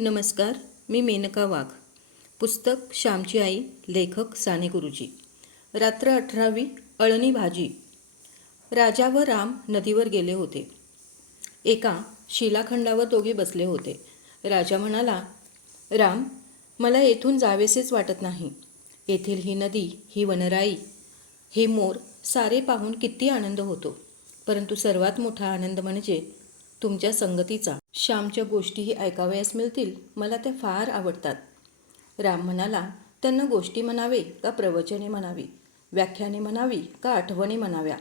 नमस्कार मी मेनका वाघ. पुस्तक श्यामची आई लेखक साने गुरुजी. रात्र अठरावी अळणी भाजी. राजा व राम नदीवर गेले होते. एका शिलाखंडावर दोघे बसले होते. राजा म्हणाला राम मला येथून जावेसेच वाटत नाही. येथील ही नदी ही वनराई हे मोर सारे पाहून किती आनंद होतो. परंतु सर्वात मोठा आनंद म्हणजे तुमच्या संगतीचा. श्यामच्या गोष्टीही ऐकावयास मिळतील. मला त्या फार आवडतात. राम म्हणाला त्यांना गोष्टी म्हणावे का प्रवचने म्हणावी? व्याख्याने म्हणावी का आठवणी म्हणाव्या?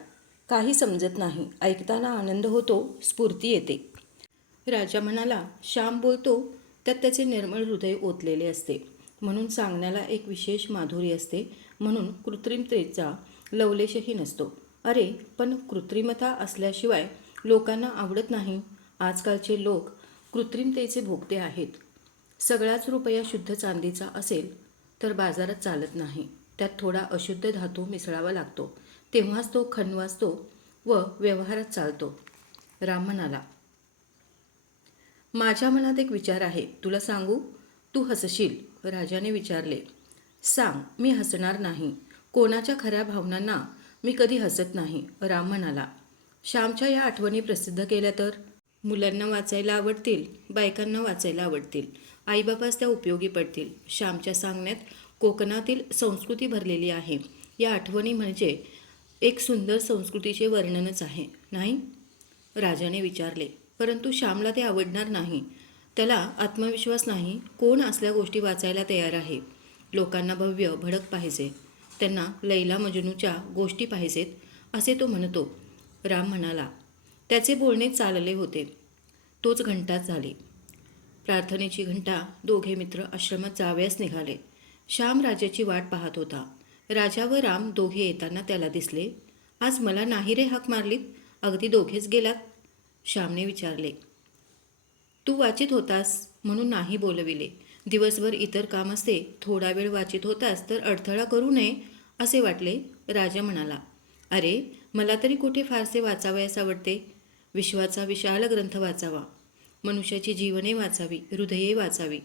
काही समजत नाही. ऐकताना आनंद होतो स्फूर्ती येते. राजा म्हणाला श्याम बोलतो त्यात त्याचे निर्मळ हृदय ओतलेले असते. म्हणून सांगण्याला एक विशेष माधुरी असते. म्हणून कृत्रिमतेचा लवलेशही नसतो. अरे पण कृत्रिमता असल्याशिवाय लोकांना आवडत नाही. आजकालचे लोक कृत्रिमतेचे भोगते आहेत. सगळाच रुपया शुद्ध चांदीचा असेल तर बाजारात चालत नाही. त्यात थोडा अशुद्ध धातू मिसळावा लागतो. तेव्हाच तो खनवासतो व व्यवहारात चालतो. राम म्हणाला माझ्या मनात एक विचार आहे. तुला सांगू? तू हसशील. राजाने विचारले सांग मी हसणार नाही. कोणाच्या खऱ्या भावनांना मी कधी हसत नाही. राम म्हणाला श्यामच्या या आठवणी प्रसिद्ध केल्या तर? मुलांना वाचायला आवडतील बायकांना वाचायला आवडतील. आईबापास त्या उपयोगी पडतील. श्यामच्या सांगण्यात कोकणातील संस्कृती भरलेली आहे. या आठवणी म्हणजे एक सुंदर संस्कृतीचे वर्णनच आहे नाही? राजाने विचारले. परंतु श्यामला ते आवडणार नाही. त्याला आत्मविश्वास नाही. कोण असल्या गोष्टी वाचायला तयार आहे? लोकांना भव्य भडक पाहिजे. त्यांना लैला मजनूच्या गोष्टी पाहिजेत असे तो म्हणतो. राम म्हणाला त्याचे बोलणे चालले होते. तोच घंटाच झाली. प्रार्थनेची घंटा दोघे मित्र आश्रमात जावयास निघाले. श्याम राजाची वाट पाहत होता. राजा व राम दोघे येताना त्याला दिसले. आज मला नाही रे हाक मारलीत? अगदी दोघेच गेलात? श्यामने विचारले. तू वाचित होतास म्हणून नाही बोलविले. दिवसभर इतर काम असते. थोडा वेळ वाचित होतास तर अडथळा करू नये असे वाटले. राजा म्हणाला. अरे मला तरी कुठे फारसे वाचावयास आवडते? विश्वाचा विशाल ग्रंथ वाचावा. मनुष्याची जीवने वाचावी हृदये वाचावी.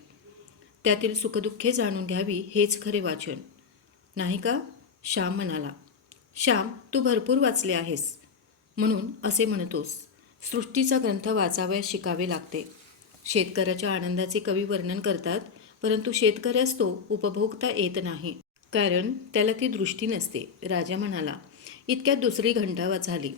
त्यातील सुखदुःखे जाणून घ्यावी हेच खरे वाचन. नाही का? श्याम म्हणाला. श्याम तू भरपूर वाचले आहेस. म्हणून असे म्हणतोस. सृष्टीचा ग्रंथ वाचावयास शिकावे लागते. शेतकऱ्याच्या आनंदाचे कवी वर्णन करतात परंतु शेतकऱ्यास तो उपभोगता येत नाही. कारण त्याला ती दृष्टी नसते. राजा म्हणाला इतक्यात दुसरी घंटा झाली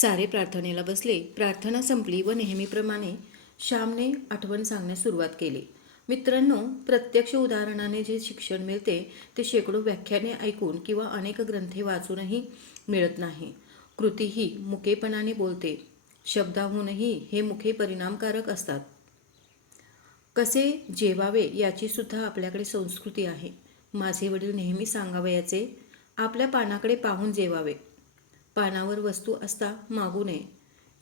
सारे प्रार्थनेला बसले. प्रार्थना संपली व नेहमीप्रमाणे श्यामने आठवण सांगण्यास सुरुवात केली. मित्रांनो प्रत्यक्ष उदाहरणाने जे शिक्षण मिळते ते शेकडो व्याख्याने ऐकून किंवा अनेक ग्रंथे वाचूनही मिळत नाही. कृती ही मुकेपणाने बोलते. शब्दाहूनही हे मुखे परिणामकारक असतात. कसे जेवावे याची सुद्धा आपल्याकडे संस्कृती आहे. माझे वडील नेहमी सांगावयाचे आपल्या पानाकडे पाहून जेवावे. पानावर वस्तू असता मागू नये.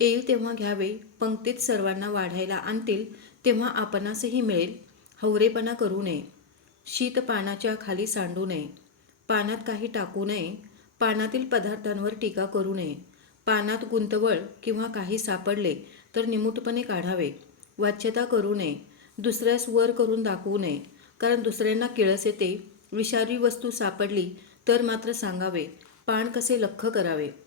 येईल तेव्हा घ्यावे पंक्तीत सर्वांना वाढायला आणतील तेव्हा आपणासही मिळेल. हवरेपणा करू नये. शीत पानाच्या खाली सांडू नये. पानात काही टाकू नये. पानातील पदार्थांवर टीका करू नये. पानात गुंतवळ किंवा काही सापडले तर निमूटपणे काढावे. वाच्यता करू नये. दुसऱ्यास वर करून दाखवू नये. कारण दुसऱ्यांना किळस येते. विषारी वस्तू सापडली तर मात्र सांगावे. पान कसे लख्ख करावे?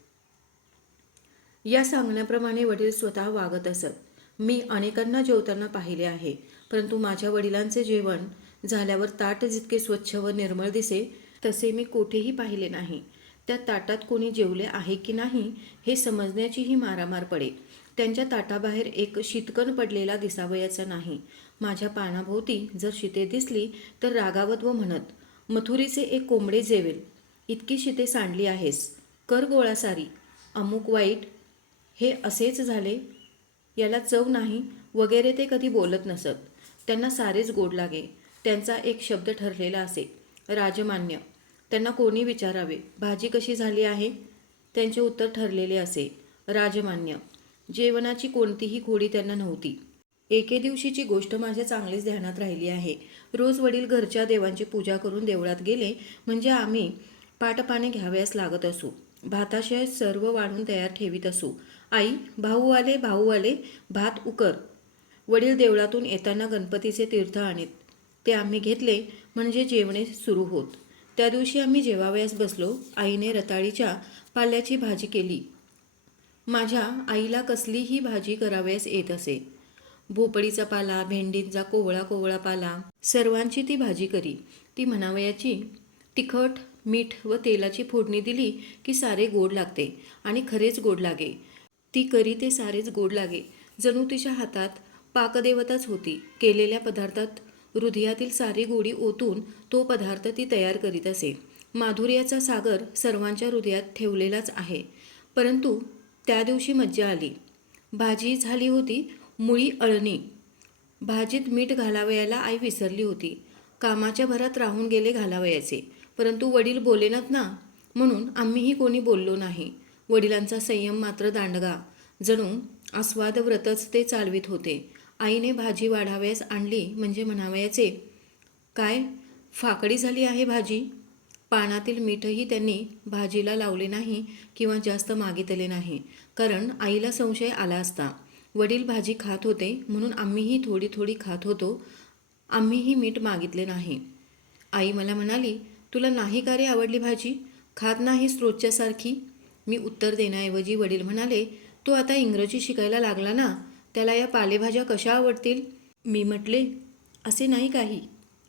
या सांगण्याप्रमाणे वडील स्वतः वागत असत. मी अनेकांना जेवताना पाहिले आहे परंतु माझ्या वडिलांचे जेवण झाल्यावर ताट जितके स्वच्छ व निर्मळ दिसे तसे मी कोठेही पाहिले नाही. त्या ताटात कोणी जेवले आहे की नाही हे समजण्याचीही मारामार पडे. त्यांच्या ताटाबाहेर एक शीतकण पडलेला दिसावयाचा नाही. माझ्या पानाभोवती जर शिते दिसली तर रागावत व म्हणत मथुरीचे एक कोंबडे जेवेल. इतकी शिते सांडली आहेस. कर गोळा सारी. अमुक वाईट हे असेच झाले. याला चव नाही वगैरे ते कधी बोलत नसत. त्यांना सारेच गोड लागे. त्यांचा एक शब्द ठरलेला असे. राजमान्य. त्यांना कोणी विचारावे? भाजी कशी झाली आहे? त्यांचे उत्तर ठरलेले असे. राजमान्य. जेवणाची कोणतीही खोडी त्यांना नव्हती. एके दिवशीची गोष्ट माझ्या चांगलीच ध्यानात राहिली आहे. रोज वडील घरच्या देवांची पूजा करून देवळात गेले म्हणजे आम्ही पाटपाने घ्यावयास लागत असू. भाताशय सर्व वाढून तयार ठेवीत असू. आई भाऊ आले भाऊ आले भात उकर. वडील देवळातून येताना गणपतीचे तीर्थ आणीत. ते आम्ही घेतले म्हणजे जेवणे सुरू होत. त्या दिवशी आम्ही जेवावयास बसलो आईने रताळीच्या पाल्याची भाजी केली. माझ्या आईला कसलीही भाजी करावयास येत असे. भोपळीचा पाला भेंडींचा कोवळा कोवळा पाला सर्वांची ती भाजी करी. ती म्हणावयाची तिखट मीठ व तेलाची फोडणी दिली की सारे गोड लागते आणि खरेच गोड लागे. ती करी ते सारेच गोड लागे. जणू तिच्या हातात पाकदेवताच होती. केलेल्या पदार्थात हृदयातील सारी गोडी ओतून तो पदार्थ ती तयार करीत असे. माधुर्याचा सागर सर्वांच्या हृदयात ठेवलेलाच आहे. परंतु त्या दिवशी मज्जा आली. भाजी झाली होती मुळी अळणी. भाजीत मीठ घालावयाला आई विसरली होती. कामाच्या भरात राहून गेले घालावयाचे. परंतु वडील बोलेनात ना? म्हणून आम्हीही कोणी बोललो नाही. वडिलांचा संयम मात्र दांडगा. जणू आस्वाद व्रतच ते चालवित होते. आईने भाजी वाढावयास आणली म्हणजे म्हणावयाचे काय? फाकडी झाली आहे भाजी पानातील मीठही त्यांनी भाजीला लावले नाही किंवा जास्त मागितले नाही. कारण आईला संशय आला असता. वडील भाजी खात होते म्हणून आम्हीही थोडी थोडी खात होतो. आम्हीही मीठ मागितले नाही. आई मला म्हणाली तुला नाही का रे आवडली भाजी? खात नाही रोजच्यासारखी मी उत्तर देण्याऐवजी वडील म्हणाले तो आता इंग्रजी शिकायला लागला ना त्याला या पालेभाज्या कशा आवडतील? मी म्हटले असे नाही काही.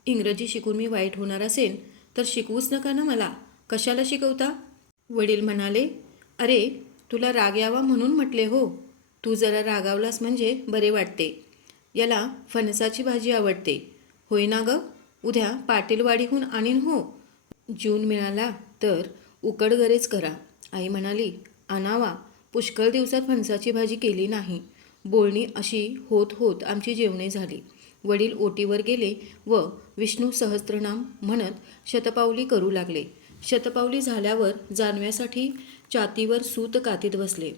इंग्रजी शिकून मी वाईट होणार असेन तर शिकवूच नका ना मला. कशाला शिकवता? वडील म्हणाले अरे तुला राग यावा म्हणून म्हटले हो. तू जरा रागावलास म्हणजे बरे वाटते. याला फणसाची भाजी आवडते. होय ना ग? उद्या पाटीलवाडीहून आणीन हो. जून मिळाला तर उकडगरेच करा. आई म्हणाली आणावा पुष्कळ दिवसात फणसाची भाजी केली नाही. बोलणी अशी होत होत आमची जेवणे झाली. वडील ओटीवर गेले व विष्णू सहस्त्रनाम म्हणत शतपावली करू लागले. शतपावली झाल्यावर जानव्यासाठी चातीवर सूत कातीत बसले.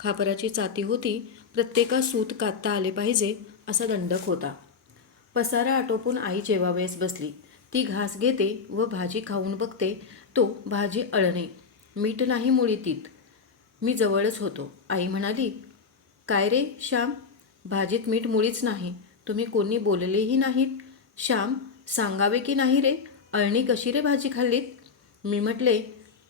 खापराची चाती होती प्रत्येका सूत कातता आले पाहिजे असा दंडक होता. पसारा आटोपून आई जेवावेस बसली. ती घास घेते व भाजी खाऊन बघते तो भाजी अळणे. मीठ नाही मुळी तीत मी जवळच होतो. आई म्हणाली काय रे श्याम? भाजीत मीठ मुळीच नाही. तुम्ही कोणी बोललेही नाहीत. श्याम सांगावे की नाही रे? अळणी कशी रे भाजी खाल्लीत? मी म्हटले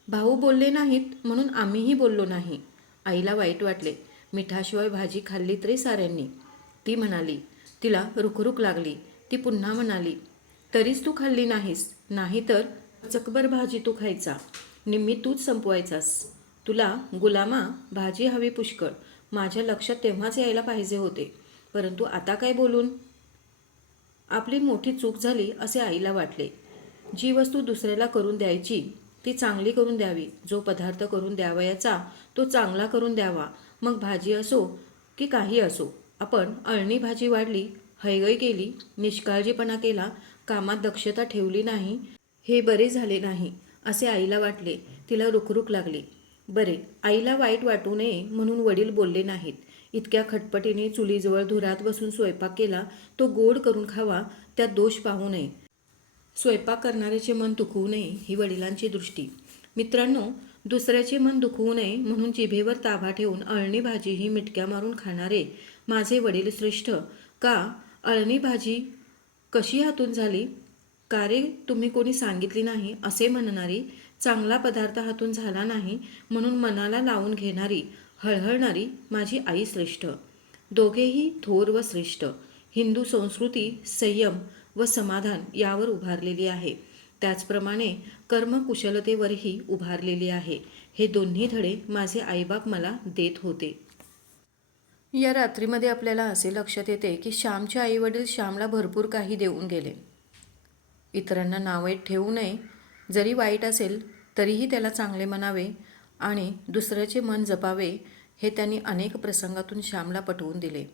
भाऊ बोलले नाहीत म्हणून आम्हीही बोललो नाही. आईला वाईट वाटले. मिठाशिवाय भाजी खाल्लीत रे साऱ्यांनी. ती म्हणाली तिला रुखरुख लागली. ती पुन्हा म्हणाली तरीच तू खाल्ली नाहीस. नाही तर चकभर भाजी तू खायचा. निम्मी तूच संपवायचास. तुला गुलामा भाजी हवी पुष्कळ. माझ्या लक्षात तेव्हाच यायला पाहिजे होते. परंतु आता काय बोलून? आपली मोठी चूक झाली असे आईला वाटले. जी वस्तू दुसऱ्याला करून द्यायची ती चांगली करून द्यावी. जो पदार्थ करून द्यावयाचा तो चांगला करून द्यावा. मग भाजी असो की काही असो. आपण अळणी भाजी वाढली हैगई केली निष्काळजीपणा केला कामात दक्षता ठेवली नाही हे बरे झाले नाही. असे आईला वाटले. तिला रुखरुख लागली. बरे आईला वाईट वाटू नये म्हणून वडील बोलले नाहीत. इतक्या खटपटीने चुलीजवळ धुरात बसून स्वयंपाक केला तो गोड करून खावा त्यात दोष पाहू नये. स्वयंपाक करणाऱ्याचे मन दुखवू नये ही वडिलांची दृष्टी. मित्रांनो दुसऱ्याचे मन दुखवू नये म्हणून जिभेवर ताबा ठेवून अळणी भाजी ही मिटक्या मारून खाणारे माझे वडील श्रेष्ठ. का? अळणी भाजी कशी हातून झाली? का रे तुम्ही कोणी सांगितली नाही असे म्हणणारी चांगला पदार्थ हातून झाला नाही म्हणून मनाला लावून घेणारी हळहळणारी माझी आई श्रेष्ठ. दोघेही थोर व श्रेष्ठ. हिंदू संस्कृती संयम व समाधान यावर उभारलेली आहे. त्याचप्रमाणे कर्मकुशलतेवरही उभारलेली आहे. हे दोन्ही धडे माझे आईबाप मला देत होते. या रात्रीमध्ये आपल्याला असे लक्षात येते की श्यामचे आईवडील श्यामला भरपूर काही देऊन गेले. इतरांना नावे ठेवू नये. जरी वाईट असेल तरीही त्याला चांगले म्हणावे आणि दुसऱ्याचे मन जपावे हे त्यांनी अनेक प्रसंगातून श्यामला पटवून दिले.